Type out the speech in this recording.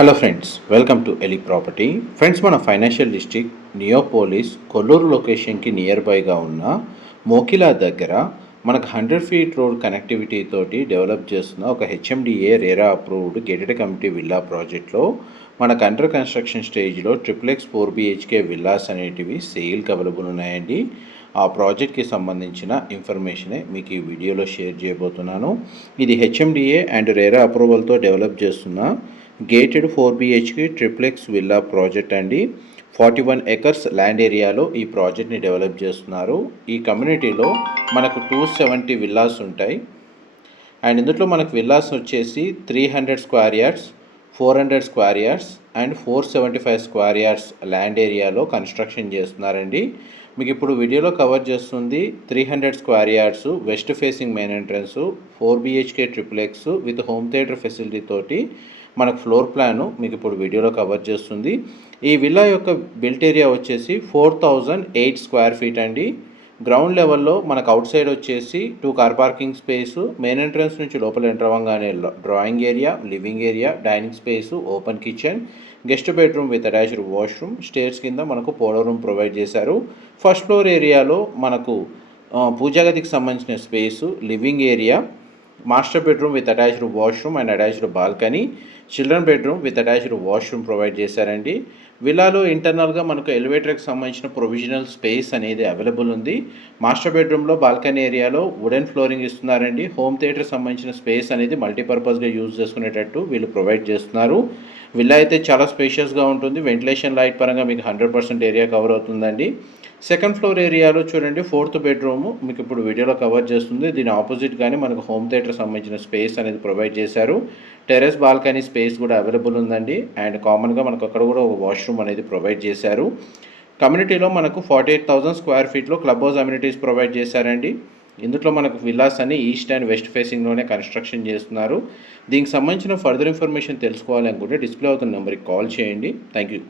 Hello friends, welcome to ఎలి property. Friends, మన financial district Neopolis Kolluru లొకేషన్కి నియర్ బైగా ఉన్న మోకిలా దగ్గర మనకు 100 ఫీట్ రోడ్ కనెక్టివిటీ తోటి డెవలప్ చేస్తున్న ఒక HMDA RERA approved gated community villa ప్రాజెక్ట్లో మనకు అండర్ కన్స్ట్రక్షన్ స్టేజ్లో ట్రిప్లెక్స్ 4 BHK విల్లాస్ అనేటివి సేల్కి అవైలబుల్ ఉన్నాయండి. ఆ ప్రాజెక్ట్కి సంబంధించిన ఇన్ఫర్మేషనే మీకు ఈ వీడియోలో షేర్ చేయబోతున్నాను. ఇది హెచ్ఎండిఏ అండ్ రేరా అప్రూవల్తో డెవలప్ చేస్తున్న gated 4 BHK triplex villa project అండి. 41 ఎకర్స్ ల్యాండ్ ఏరియాలో ఈ ప్రాజెక్ట్ని డెవలప్ చేస్తున్నారు. ఈ కమ్యూనిటీలో మనకు 270 విల్లాస్ ఉంటాయి. అండ్ ఇందులో మనకు విల్లాస్ వచ్చేసి 300 square yards, 400 square yards and 475 square yards land ఏరియాలో కన్స్ట్రక్షన్ చేస్తున్నారండి. మీకు ఇప్పుడు వీడియోలో కవర్ చేస్తుంది 300 square yards west facing main entrance 4 BHK triplex with home theatre facility తోటి మనకు ఫ్లోర్ ప్లాను మీకు ఇప్పుడు వీడియోలో కవర్ చేస్తుంది. ఈ విల్లా యొక్క బిల్ట్ ఏరియా వచ్చేసి 4008 స్క్వేర్ ఫీట్ అండి. గ్రౌండ్ లెవెల్లో మనకు అవుట్ సైడ్ వచ్చేసి 2 car parking space, main entrance నుంచి లోపల ఎంటర్ అవ్వగానే drawing area, living area, dining space, open kitchen, guest bedroom with attached washroom, stairs కింద మనకు పౌడర్ రూమ్ ప్రొవైడ్ చేశారు. ఫస్ట్ ఫ్లోర్ ఏరియాలో మనకు పూజా గదికి సంబంధించిన space, living area, master bedroom with attached washroom and attached balcony, children bedroom with attached washroom provide చేశారండి. విల్లాలో ఇంటర్నల్గా మనకు ఎలివేటర్కి సంబంధించిన ప్రొవిజనల్ స్పేస్ అనేది అవైలబుల్ ఉంది. మాస్టర్ బెడ్రూమ్లో బాల్కనీ ఏరియాలో వుడెన్ ఫ్లోరింగ్ ఇస్తున్నారండి. హోమ్ థియేటర్ సంబంధించిన స్పేస్ అనేది మల్టీపర్పస్గా యూజ్ చేసుకునేటట్టు వీళ్ళు ప్రొవైడ్ చేస్తున్నారు. విల్లా అయితే చాలా స్పేషియస్గా ఉంటుంది. వెంటిలేషన్ లైట్ పరంగా మీకు 100% ఏరియా కవర్ అవుతుందండి. సెకండ్ ఫ్లోర్ ఏరియాలో చూడండి, 4th బెడ్రూమ్ మీకు ఇప్పుడు వీడియోలో కవర్ చేస్తుంది. దీని ఆపోజిట్ కానీ మనకు హోమ్ థియేటర్ సంబంధించిన స్పేస్ అనేది ప్రొవైడ్ చేశారు. టెర్రస్ బాల్కనీ స్పేస్ కూడా అవైలబుల్ ఉందండి. అండ్ కామన్గా మనకు అక్కడ కూడా ఒక వాష్రూమ్ అనేది ప్రొవైడ్ చేశారు. కమ్యూనిటీలో మనకు 48,000 స్క్వేర్ ఫీట్లో క్లబ్ హౌస్ అమ్యూనిటీస్ ప్రొవైడ్ చేశారండి. ఇందులో మనకు విల్లాస్ అని ఈస్ట్ అండ్ వెస్ట్ ఫేసింగ్లోనే కన్స్ట్రక్షన్ చేస్తున్నారు. దీనికి సంబంధించిన ఫర్దర్ ఇన్ఫర్మేషన్ తెలుసుకోవాలనుకుంటే డిస్ప్లే అవుతున్న నెంబర్కి కాల్ చేయండి. Thank you.